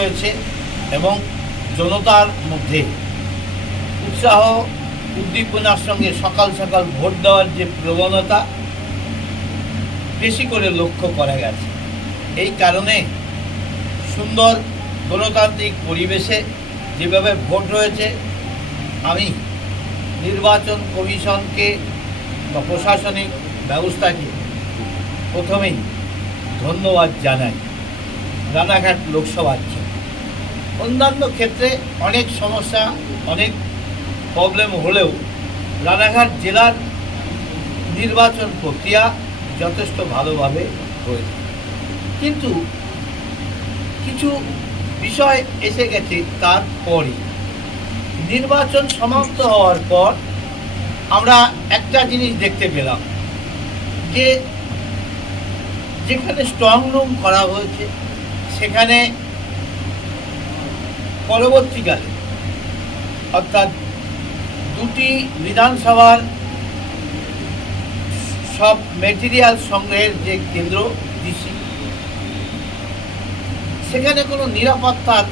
রয়েছে এবং জনতার মধ্যে উৎসাহ, উদ্দীপনার সঙ্গে সকাল সকাল ভোট দেওয়ার যে প্রবণতা বেশি করে লক্ষ্য করা গেছে। এই কারণে সুন্দর গণতান্ত্রিক পরিবেশে যেভাবে ভোট রয়েছে, আমি নির্বাচন কমিশনকে বা প্রশাসনিক ব্যবস্থাকে প্রথমেই ধন্যবাদ জানাই। রানাঘাট লোকসভার অন্যান্য ক্ষেত্রে অনেক সমস্যা, অনেক প্রবলেম হলেও রানাঘাট জেলার নির্বাচন প্রক্রিয়া যথেষ্ট ভালোভাবে হয়েছে কিন্তু কিছু বিষয় এসে গেছে তারপরে নির্বাচন সমাপ্ত হওয়ার পর আমরা একটা জিনিস দেখতে পেলাম যে যেখানে স্ট্রং রুম করা হয়েছে, সেখানে পরবর্তীকালে, অর্থাৎ দুটি বিধানসভার সব মেটেরিয়াল সংগ্রহের যে কেন্দ্র ডিসি সেখানে কোনো নিরাপত্তার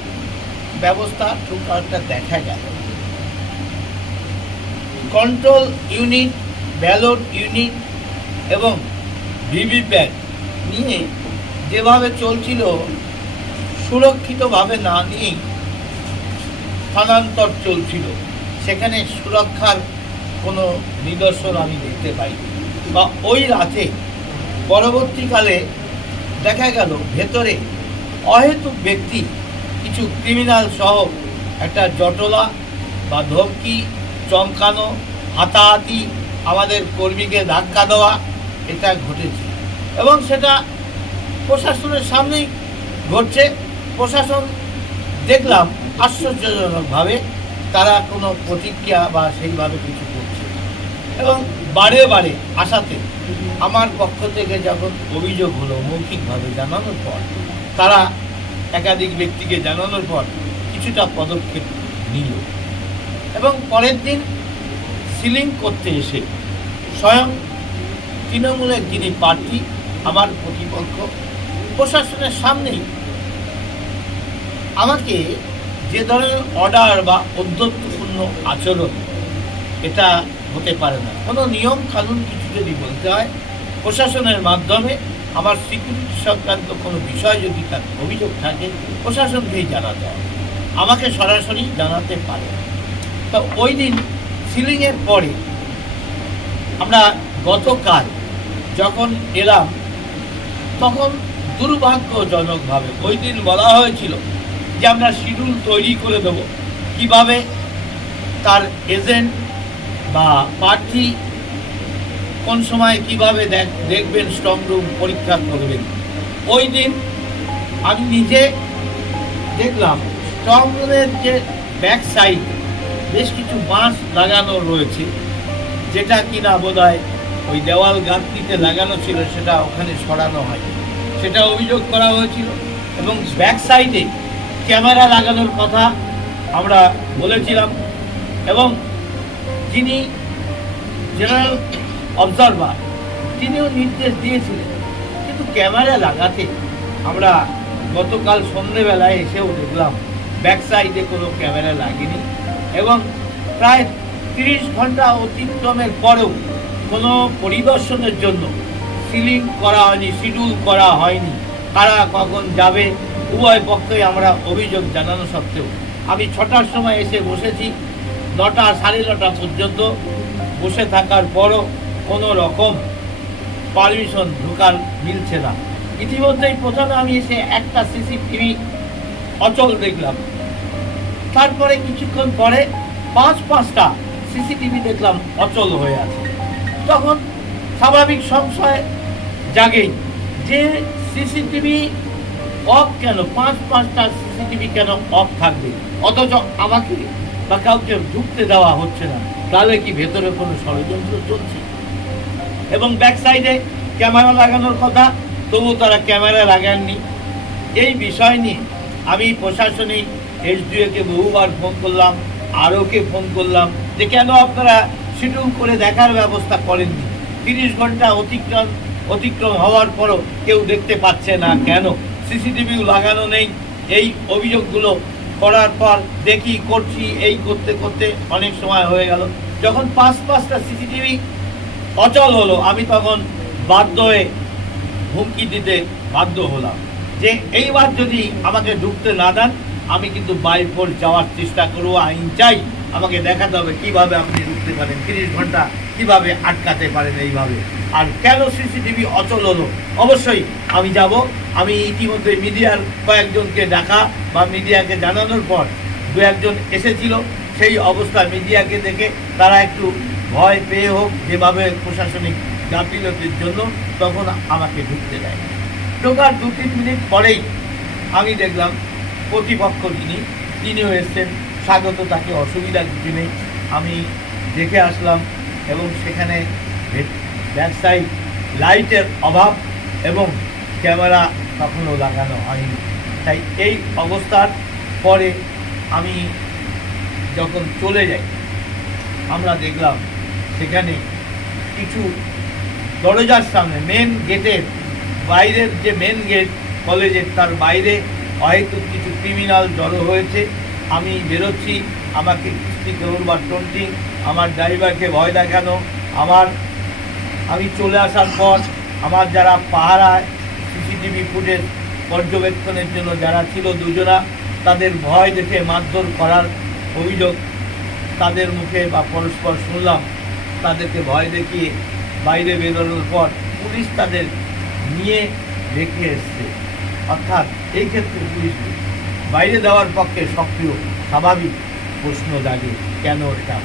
ব্যবস্থা একটা দেখা গেল। কন্ট্রোল ইউনিট ব্যালট ইউনিট এবং ভিভিপ্যাট নিয়ে যেভাবে চলছিল, সুরক্ষিতভাবে না নিয়েই স্থানান্তর চলছিল। সেখানে সুরক্ষার কোনো নিদর্শন আমি দেখতে পাই বা ওই রাতে পরবর্তীকালে দেখা গেল ভেতরে অহেতুক ব্যক্তি, কিছু ক্রিমিনাল সহ একটা জটলা বা ধমকি, চমকানো, হাতাহাতি আমাদের কর্মীকে ধাক্কা দেওয়া, এটা ঘটেছে। এবং সেটা প্রশাসনের সামনেই ঘটছে। প্রশাসন দেখলাম আশ্চর্যজনকভাবে তারা কোনো প্রতিক্রিয়া বা সেইভাবে কিছু করছে। এবং বারে বারে আসাতে আমার পক্ষ থেকে যখন অভিযোগ হলো মৌখিকভাবে জানানোর পর, তারা একাধিক ব্যক্তিকে জানানোর পর কিছুটা পদক্ষেপ নিল। এবং পরের দিন সিলিং করতে এসে স্বয়ং তৃণমূলের যিনি প্রার্থী, আমার প্রতিপক্ষ প্রশাসনের সামনেই আমাকে যে ধরনের অর্ডার বা অধ্যত্বপূর্ণ আচরণ, এটা হতে পারে না কোনো নিয়ম কানুন কিছু যদি বলতে হয়, প্রশাসনের মাধ্যমে আমার সিকিউরিটি সংক্রান্ত কোনো বিষয় যদি তার অভিযোগ থাকে, প্রশাসনকেই জানাতে হবে আমাকে সরাসরি জানাতে পারে। তো ওই দিন সিলিংয়ের পরে আমরা গতকাল যখন এলাম, তখন দুর্ভাগ্যজনকভাবে, ওই দিন বলা হয়েছিল যে আমরা শিডিউল তৈরি করে দেব। কীভাবে তার এজেন্ট বা প্রার্থী কোন সময় কীভাবে দেখ দেখবেন স্ট্রং রুম পরীক্ষা করবেন। ওই দিন আমি নিজে দেখলাম স্ট্রং রুমের যে ব্যাক সাইড বেশ কিছু বাঁশ লাগানো রয়েছে, যেটা কিনা বোধ ওই দেওয়াল গাঁথনিতে লাগানো ছিল, সেটা ওখানে সরানো হয়। সেটা অভিযোগ করা হয়েছিল এবং ব্যাক সাইডে ক্যামেরা লাগানোর কথা আমরা বলেছিলাম এবং যিনি জেনারেল অবজারভার, তিনিও নির্দেশ দিয়েছিলেন। কিন্তু ক্যামেরা লাগাতে আমরা গতকাল সন্ধেবেলায় এসেও দেখলাম ব্যাক সাইডে কোনো ক্যামেরা লাগেনি এবং প্রায় তিরিশ ঘণ্টা অতিক্রমের পরেও কোনো পরিদর্শনের জন্য সিলিং করা হয়নি, শিডিউল করা হয়নি, কারা কখন যাবে উভয় পক্ষই আমরা অভিযোগ জানানো সত্ত্বেও। আমি ছটার সময় এসে বসেছি, নটা সাড়ে নটা পর্যন্ত। বসে থাকার পরও কোনো রকম পারমিশন ঢোকার মিলছে না। ইতিমধ্যেই প্রথমে আমি এসে একটা সিসিটিভি অচল দেখলাম। তারপরে কিছুক্ষণ পরে পাঁচ পাঁচটা সিসিটিভি দেখলাম অচল হয়ে আছে। তখন স্বাভাবিক সংশয় জাগেই যে সিসিটিভি অফ কেন? পাঁচ পাঁচটা সিসিটিভি কেন অফ থাকবে? অথচ আমাকে বা কাউকে ঢুকতে দেওয়া হচ্ছে না। তাহলে কি ভেতরে কোনো ষড়যন্ত্র চলছে? এবং ব্যাক সাইডে ক্যামেরা লাগানোর কথা তবু তারা ক্যামেরা লাগাননি। এই বিষয় নিয়ে আমি প্রশাসনিক এসডিওকে বহুবার ফোন করলাম আরওকে ফোন করলাম যে কেন আপনারা শিডিউল করে দেখার ব্যবস্থা করেননি? তিরিশ ঘণ্টা অতিক্রম অতিক্রম হওয়ার পরও কেউ দেখতে পাচ্ছে না। কেন? সিসিটিভিও লাগানো নেই। এই অভিযোগগুলো করার পর দেখি করছি, এই করতে করতে অনেক সময় হয়ে গেল। যখন পাঁচ পাঁচটা সিসিটিভি অচল হলো, আমি তখন বাধ্য হয়ে হুমকি দিতে বাধ্য হলাম যে এইবার যদি আমাকে ঢুকতে না দেন, আমি কিন্তু বাইফোর যাওয়ার চেষ্টা করব, আইন চাই। আমাকে দেখাতে হবে কীভাবে আপনি ঢুকতে পারেন, তিরিশ ঘণ্টা কীভাবে আটকাতে পারেন এইভাবে। আর কেন সিসিটিভি অচল হলো? অবশ্যই আমি যাব। আমি ইতিমধ্যে মিডিয়ার কয়েকজনকে ডাকা বা মিডিয়াকে জানানোর পর দু একজন এসেছিল। সেই অবস্থা মিডিয়াকে দেখে তারা একটু ভয় পেয়ে হোক যেভাবে প্রশাসনিক গাফিলতির জন্য তখন আমাকে ঢুকতে দেয়। ঢোকার দু তিন মিনিট পরেই আমি দেখলাম প্রতিপক্ষ যিনি, তিনিও এসছেন। স্বাগত, তাকে অসুবিধা কিছু নেই। আমি দেখে আসলাম এবং সেখানে ব্যাক সাইড লাইটের অভাব এবং ক্যামেরা তখনও লাগানো হয়নি। তাই এই অবস্থার পরে আমি যখন চলে যাই, আমরা দেখলাম সেখানে কিছু দরজার সামনে মেন গেটের বাইরের যে মেন গেট কলেজের তার বাইরে হয়তো কিছু ক্রিমিনাল জড়ো হয়েছে। আমি বেরোচ্ছি, আমাকে কিস্তি করুন বা টোন্টিং, আমার ড্রাইভারকে ভয় দেখানো। আমার, আমি চলে আসার পর আমার যারা পাহারায় সিসিটিভি ফুটেজ পর্যবেক্ষণের জন্য যারা ছিল দুজনা, তাদের ভয় দেখে মারধর করার অভিযোগ তাদের মুখে বা পরস্পর শুনলাম। তাদেরকে ভয় দেখিয়ে বাইরে বেরোনোর পর পুলিশ তাদের নিয়ে রেখে এসছে। অর্থাৎ এই ক্ষেত্রে পুলিশ বাইরে দেওয়ার পক্ষে সক্রিয় স্বাভাবিক প্রশ্ন জাগে কেন এটা?